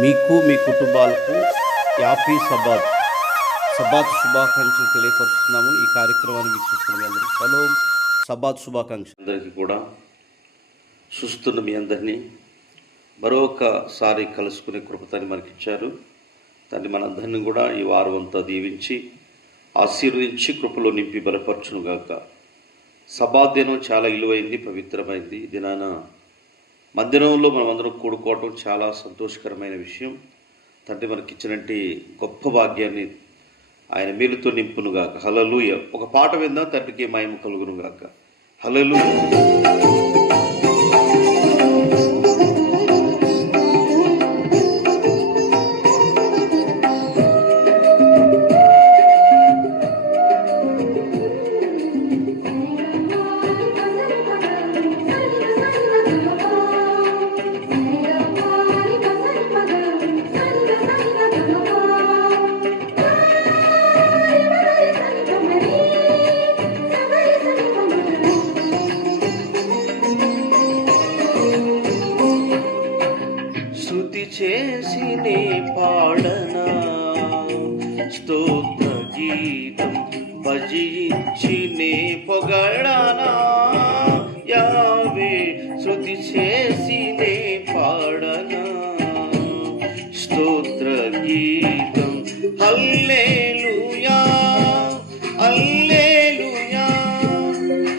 మీకు మీ కుటుంబాలకు యాపీ Sabbath Sabbath శుభాకాంక్షలు తెలియపరుస్తున్నాము. ఈ కార్యక్రమాన్ని వీక్షిస్తున్న మీ అందరికీ షలోం సబాత్ శుభాకాంక్షలు. అందరికీ కూడా చూస్తున్న మీ అందరినీ మరొకసారి కలుసుకునే కృపతని మనకిచ్చారు. దాన్ని మనందరినీ కూడా ఈ వారం అంతా దీవించి ఆశీర్వదించి కృపలో నింపి బలపరచునుగాక. సబాత్ దినం చాలా విలువైంది, పవిత్రమైంది. దినాన మందిరంలో మనమందరం కూడుకోవటం చాలా సంతోషకరమైన విషయం. తండ్రి మనకిచ్చినట్టు గొప్ప భాగ్యాన్ని ఆయన మేలుతో నింపునుగాక. హల్లెలూయా. ఒక పాట విందాం, తండ్రికి మహిమ కలుగునుగాక. హల్లెలూయా. చేసి నే పాడనా స్తోత్ర గీతం, భజించి నే పొగడనా యావే. శృతి చేసి నే పాడనా స్తోత్ర గీతం. హల్లెలూయా హల్లెలూయా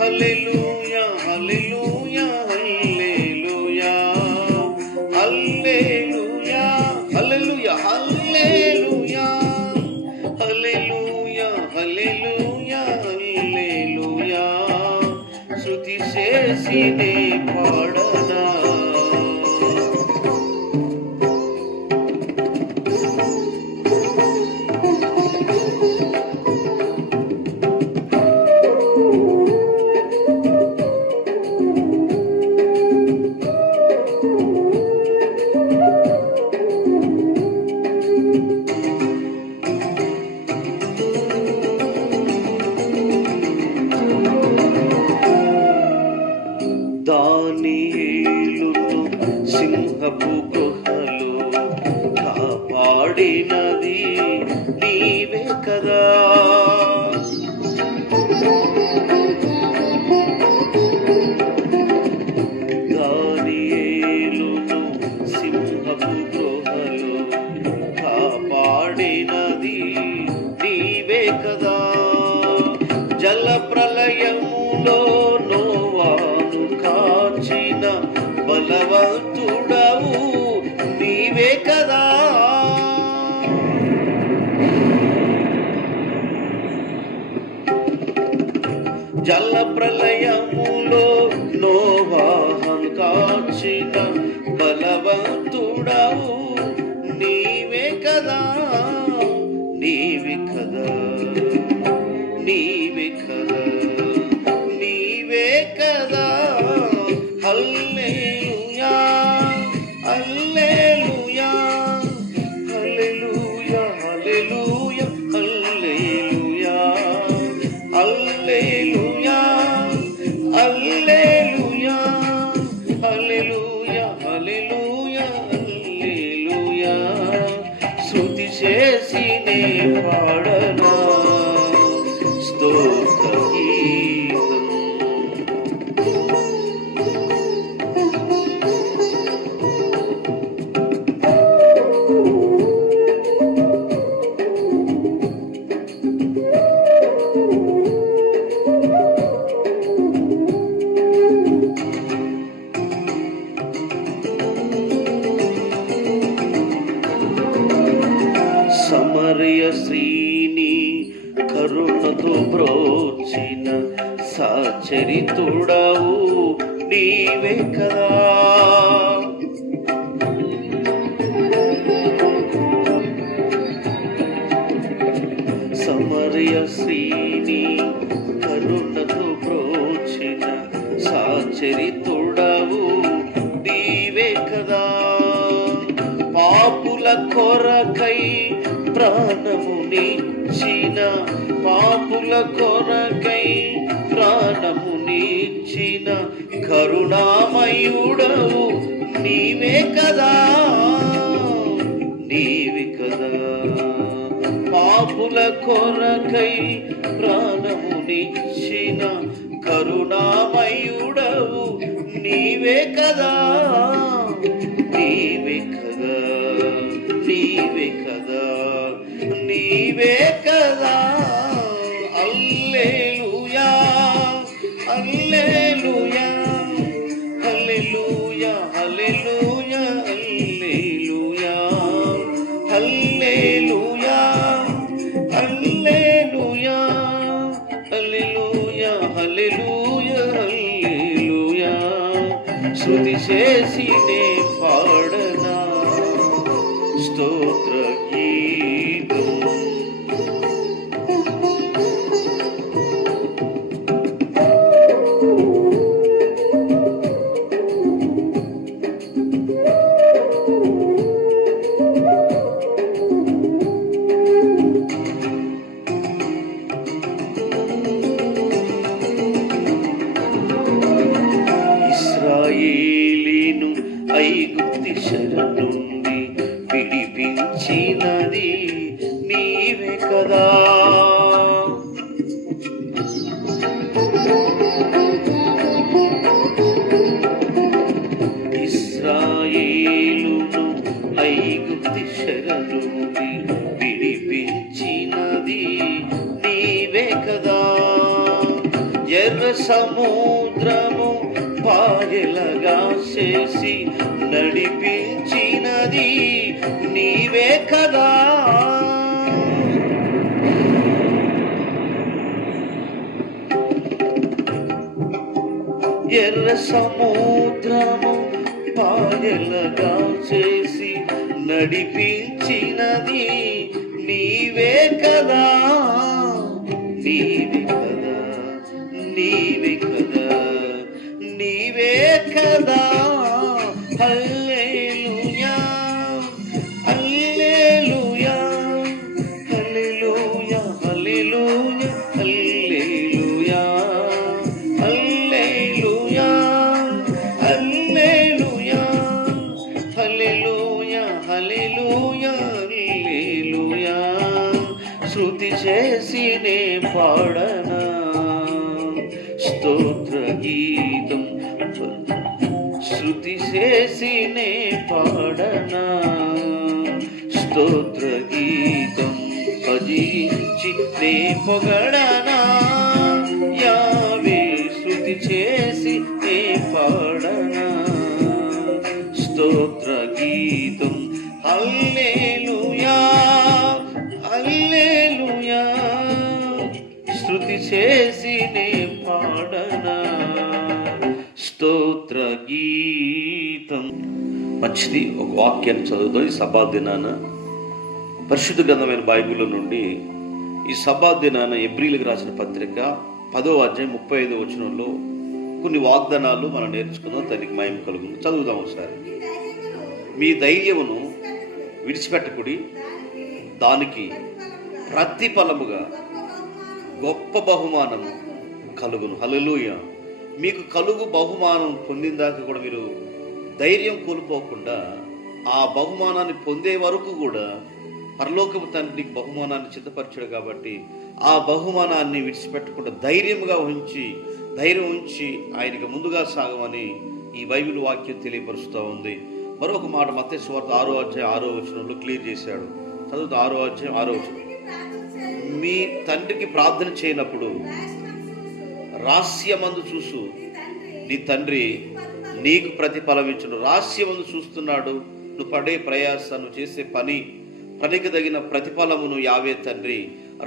హల్లెలూయా హల్లెలూయా హల్లెలూయా హల్లెలూయా హల్లెలూయా హల్లెలూయా హల్లెలూయా హల్లెలూయా హల్లెలూయా. శృతి చేసి నే పాడనా. దానియేలును సింహపు గుహలో కాపాడినది నీవే కదా. దానియేలును సింహపు గుహలో కాపాడినది నీవే కదా. జల ప్రళయములో నోవాను కాచిన బలవంతుడవు నీవే కదా. జల ప్రళయములో నోవాను కాచిన బలవంతుడవు నీవే కదా. నీవే కదా నీవే కదా నీవే కదా. హల్లెలూయా హల్లెలూయా హల్లెలూయా హల్లెలూయా హల్లెలూయా హల్లెలూయా హల్లెలూయా హల్లెలూయా హల్లెలూయా హల్లెలూయా. శృతి చేసి నే పాడనా స్తోత్ర గీతం. సమరయ శ్రీని కరుణతో బ్రోచిన సచరితుడవు నీవే కదా. సమరయ శ్రీని కరుణతో బ్రోచిన సచరితుడవు నీవే కదా. పాపుల కొరకై ప్రాణమునిచ్చిన, పాపుల కొరకై ప్రాణమునిచ్చిన కరుణామయుడవు నీవే కదా. పాపుల కొరకై ప్రాణమునిచ్చిన కరుణామయుడవు నీవే కదా, నీవే కదా, నీవే కదా, నీవే కదా. హల్లెలూయా, హల్లెలూయా, హల్లెలూయా, హల్లెలూయా, హల్లెలూయా, హల్లెలూయా, హల్లెలూయా, హల్లెలూయా, హల్లెలూయా. శృతి చేసి నే పాడనా స్తోత్ర గీతం. ఇశ్రాయేలీను ఐగుప్తు చెర నుండి విడిపించినది నీవే కదా. ఇశ్రాయేలును ఐగుప్తు చెర నుండి విడిపించినది నీవే కదా. ఎర్ర సముద్రము పాయలుగా చేసి నడిపించినది నీవే కదా. ఎర్ర సముద్రము పాయలుగా చేసి నడిపించినది నీవే కదా, నీవే కదా, నీవే కదా, నీవే కదా. హల్లెలూయా, హల్లెలూయా, హల్లెలూయా, హల్లెలూయా, హల్లెలూయా, హల్లెలూయా, హల్లెలూయా, హల్లెలూయా, హల్లెలూయా, హల్లెలూయా. శృతి చేసి నే పాడనా స్తోత్ర గీతం. శృతి చేసి నే పాడనా స్తోత్ర గీతం. భజించి నే పొగడనా యావే. శృతి చేసి నే పాడనా స్తోత్ర గీతం. హల్లెలూయా, హల్లెలూయా, శృతి చేసి నే పాడనా స్తోత్ర గీతం. మంచిది. ఒక వాక్యాన్ని చదువుతాం ఈ సభా దినాన. పరిశుద్ధ గ్రంథమైన బైబిల్ నుండి ఈ సభా దినాన ఎబ్రీలకు రాసిన పత్రిక 10వ అధ్యాయం 35వ వచనంలో కొన్ని వాగ్దానాలు మనం నేర్చుకుందాం. తనకి మహిమ కలుగును. చదువుదాం ఒకసారి. మీ ధైర్యమును విడిచిపెట్టకుడి, దానికి ప్రతిఫలముగా గొప్ప బహుమానం కలుగును. హల్లెలూయా. మీకు కలుగు బహుమానం పొందిన దాకా కూడా మీరు ధైర్యం కోల్పోకుండా ఆ బహుమానాన్ని పొందే వరకు కూడా పరలోకపు తండ్రి బహుమానాన్ని సిద్ధపరిచాడు. కాబట్టి ఆ బహుమానాన్ని విడిచిపెట్టకుండా ధైర్యం ఉంచి ఆయనకి ముందుగా సాగమని ఈ బైబిల్ వాక్యం తెలియపరుస్తూ ఉంది. మరొక మాట మత్తయి సువార్త 6వ అధ్యాయం 6వ వచనంలో క్లియర్ చేశాడు. చదువుతూ 6వ అధ్యాయం 6వ వచనం. మీ తండ్రికి ప్రార్థన చేయనప్పుడు రహస్యమందు చూసు నీ తండ్రి నీకు ప్రతిఫలం ఇచ్చును. రహస్యమందు చూస్తున్నాడు. నువ్వు పడే ప్రయాస, నువ్వు చేసే పనికి తగిన ప్రతిఫలమును యావే తండ్రి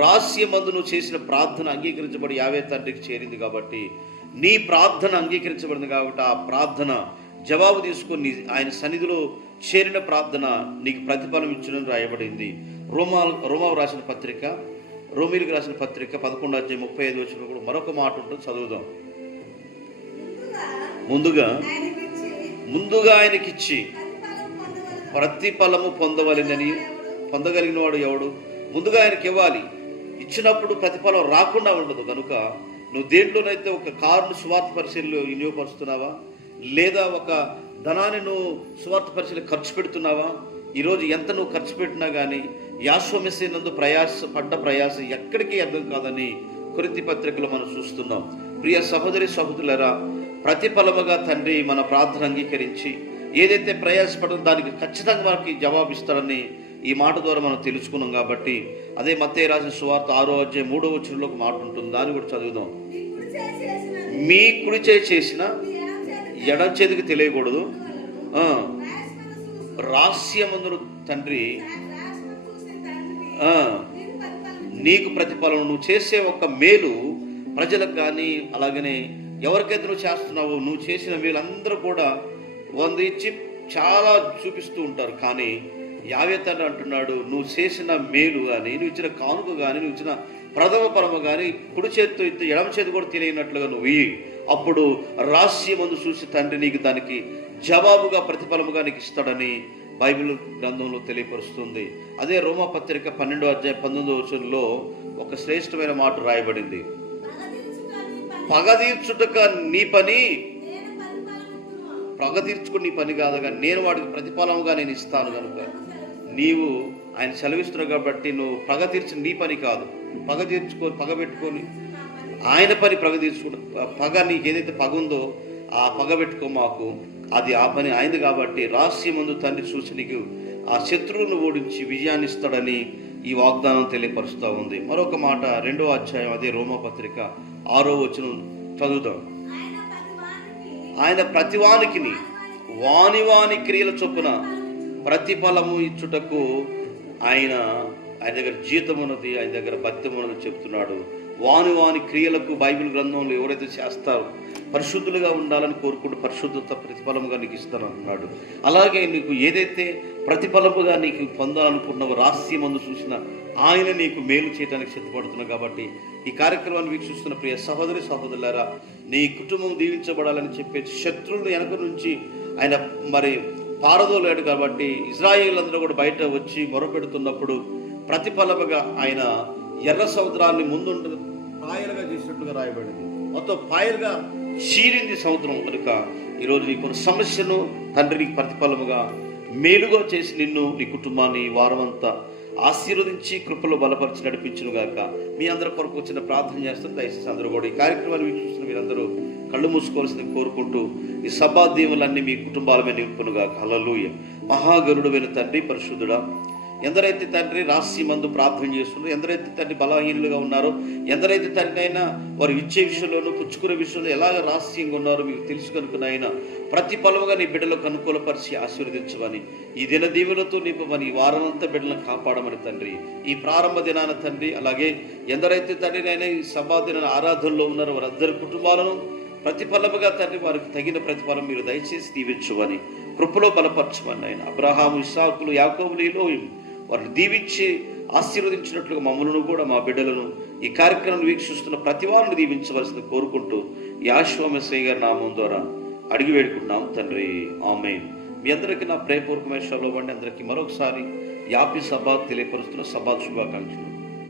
రహస్యమందు నువ్వు చేసిన ప్రార్థన అంగీకరించబడి యావే తండ్రికి చేరింది. కాబట్టి నీ ప్రార్థన అంగీకరించబడింది. కాబట్టి ఆ ప్రార్థన జవాబు తీసుకొని ఆయన సన్నిధిలో చేరిన ప్రార్థన నీకు ప్రతిఫలం ఇచ్చునని రాయబడింది. రోమీలకు రాసిన పత్రిక 11వ అధ్యాయం 35వ వచనంలో కూడా మరొక మాట ఉంటుంది. చదువుదాం. ముందుగా ఆయనకిచ్చి ప్రతిఫలము పొందగలిగిన వాడు ఎవడు? ముందుగా ఆయనకి ఇవ్వాలి. ఇచ్చినప్పుడు ప్రతిఫలం రాకుండా ఉండదు. కనుక నువ్వు దేంట్లోనైతే ఒక కారును సువార్త పరిశీలనలో వినియోగపరుస్తున్నావా, లేదా ఒక ధనాన్ని నువ్వు సువార్త పరిశీలన ఖర్చు పెడుతున్నావా? ఈరోజు ఎంత నువ్వు ఖర్చు పెట్టినా కానీ యాశ్వమెస్సీ నందు పడ్డ ప్రయాస ఎక్కడికి అర్థం కాదని కొరింథీ పత్రికలో మనం చూస్తున్నాం. ప్రియ సహోదరి సహోదరులారా, ప్రతిఫలముగా తండ్రి మన ప్రార్థన అంగీకరించి ఏదైతే ప్రయాసపడదో దానికి ఖచ్చితంగా మనకి జవాబిస్తాడని ఈ మాట ద్వారా మనం తెలుసుకున్నాం. కాబట్టి అదే మత్తయి రాసిన సువార్త 6:3 ఒక మాట ఉంటుంది, దాన్ని కూడా చదువుదాం. మీ కుడి చేయి చేసిన ఎడం చేతికి తెలియకూడదు, రహస్యమందున తండ్రి నీకు ప్రతిఫలం, నువ్వు చేసే ఒక మేలు ప్రజలకు కానీ అలాగనే ఎవరికైతే నువ్వు చేస్తున్నావో నువ్వు చేసిన మేలు అందరూ కూడా 100 ఇచ్చి చాలా చూపిస్తూ ఉంటారు. కానీ యావే తండ్రి అంటున్నాడు, నువ్వు చేసిన మేలు కానీ, నువ్వు ఇచ్చిన కానుక కానీ, నువ్వు ఇచ్చిన ప్రథమ ఫలము కానీ కుడి చేతితో ఇస్తే ఎడమ చేతి కూడా తెలియనట్లుగా నువ్వు అప్పుడు రహస్యమందు చూసి తండ్రి నీకు దానికి జవాబుగా ప్రతిఫలముగా నీకు ఇస్తాడని బైబిల్ గ్రంథంలో తెలియపరుస్తుంది. అదే రోమా పత్రిక 12:19 ఒక శ్రేష్టమైన మాట రాయబడింది. పగ తీర్చుటక నీ పని, పగ తీర్చుకుని నీ పని కాదుగా, నేను వాడికి ప్రతిఫలముగా నేను ఇస్తాను. కనుక నీవు ఆయన సెలవిస్తున్నావు కాబట్టి నువ్వు పగ తీర్చి నీ పని కాదు, పగ తీర్చుకొని పగ పెట్టుకొని ఆయన పని పగ తీర్చుకుంటూ, పగ నీకు ఏదైతే పగ ఉందో ఆ పగ పెట్టుకో మాకు, అది ఆ పని అయింది. కాబట్టి రహస్యమందు తండ్రి చూసి నీకు ఆ శత్రువును ఓడించి విజయాన్ని ఇస్తాడని ఈ వాగ్దానం తెలియపరుస్తూ ఉంది. మరొక మాట 2వ అధ్యాయం అదే రోమా పత్రిక 6వ చదువుదాం. ఆయన ప్రతివానికి వాని క్రియల చొప్పున ప్రతిఫలము ఇచ్చుటకు ఆయన దగ్గర జీతం ఉన్నది, ఆయన దగ్గర భత్యం ఉన్నది చెప్తున్నాడు. వాని క్రియలకు బైబిల్ గ్రంథంలో ఎవరైతే చేస్తారో పరిశుద్ధులుగా ఉండాలని కోరుకుంటూ పరిశుద్ధత ప్రతిఫలముగా నీకు ఇస్తానంటున్నాడు. అలాగే నీకు ఏదైతే ప్రతిఫలముగా నీకు పొందాలనుకున్నావో రహస్యమందు చూసిన ఆయన నీకు మేలు చేయడానికి సిద్ధపడుతున్నావు. కాబట్టి ఈ కార్యక్రమాన్ని వీక్షిస్తున్న ప్రియ సహోదరి సహోదరులారా, నీ కుటుంబం దీవించబడాలని చెప్పే శత్రువులు వెనక నుంచి ఆయన మరి పారదోలేడు. కాబట్టి ఇజ్రాయేలందరూ కూడా బయట వచ్చి మొరపెడుతున్నప్పుడు ప్రతిఫలముగా ఆయన ఎర్ర సముద్రాన్ని ముందుండి పాయలుగా చేసినట్లుగా రాయబడింది. మొత్తం పాయలుగా చీరింది సముద్రం. కనుక ఈరోజు నీ కొన్ని సమస్యను తండ్రి నీకు ప్రతిఫలముగా మేలుగా చేసి నిన్ను నీ కుటుంబాన్ని వారమంతా ఆశీర్వదించి కృపలో బలపరిచి నడిపించును గాక. మీ అందరి కొరకు వచ్చిన ప్రార్థన చేస్తాను. దయచేసి అందరూ కూడా ఈ కార్యక్రమాన్ని వీక్షిస్తున్న మీరందరూ కళ్ళు మూసుకోవాల్సింది కోరుకుంటూ ఈ సభా దీవులన్నీ మీ కుటుంబాల మీద నింపునుగాక. హల్లెలూయా. మహాగరుడైన తండ్రి పరిశుద్ధుడా, ఎందరైతే తండ్రి రహస్యమందు ప్రార్థన చేస్తున్నారో, ఎందరైతే తండ్రి బలహీనులుగా ఉన్నారో, ఎందరైతే తండ్రి అయినా వారు ఇచ్చే విషయంలోనూ పుచ్చుకునే విషయంలో ఎలాగ రహస్యంగా ఉన్నారో మీకు తెలుసు కనుక ఆయన ప్రతిఫలముగా నీ బిడ్డలకు అనుకూలపరిచి ఆశీర్వదించమని, ఈ దిన దీవులతో నింపమని, ఈ వారమంతా బిడ్డలను కాపాడమని తండ్రి. ఈ ప్రారంభ దినాన తండ్రి అలాగే ఎందరైతే తండ్రి అయినా ఈ సభా దిన ఆరాధనలో ఉన్నారో వారందరి కుటుంబాలను ప్రతిఫలముగా తండ్రి వారికి తగిన ప్రతిఫలం మీరు దయచేసి దీవించమని, కృపలో బలపరచమని ఆయన. అబ్రహాము, ఇస్సాకులు, యాకోబులో వారిని దీవించి ఆశీర్వదించినట్లుగా మమ్మల్ని కూడా మా బిడ్డలను ఈ కార్యక్రమం వీక్షిస్తున్న ప్రతి వారిని దీవించవలసింది కోరుకుంటూ యెహోవా మెస్సీయ గారి నామం ద్వారా అడిగి వేడుకుంటున్నాం తండ్రి, ఆమేన్. మీ అందరికీ నా ప్రేమపూర్వకమైన శుభాలు. అందరికీ మరొకసారి యాపీ సభ తెలియపరుస్తున్న సభా శుభాకాంక్షలు.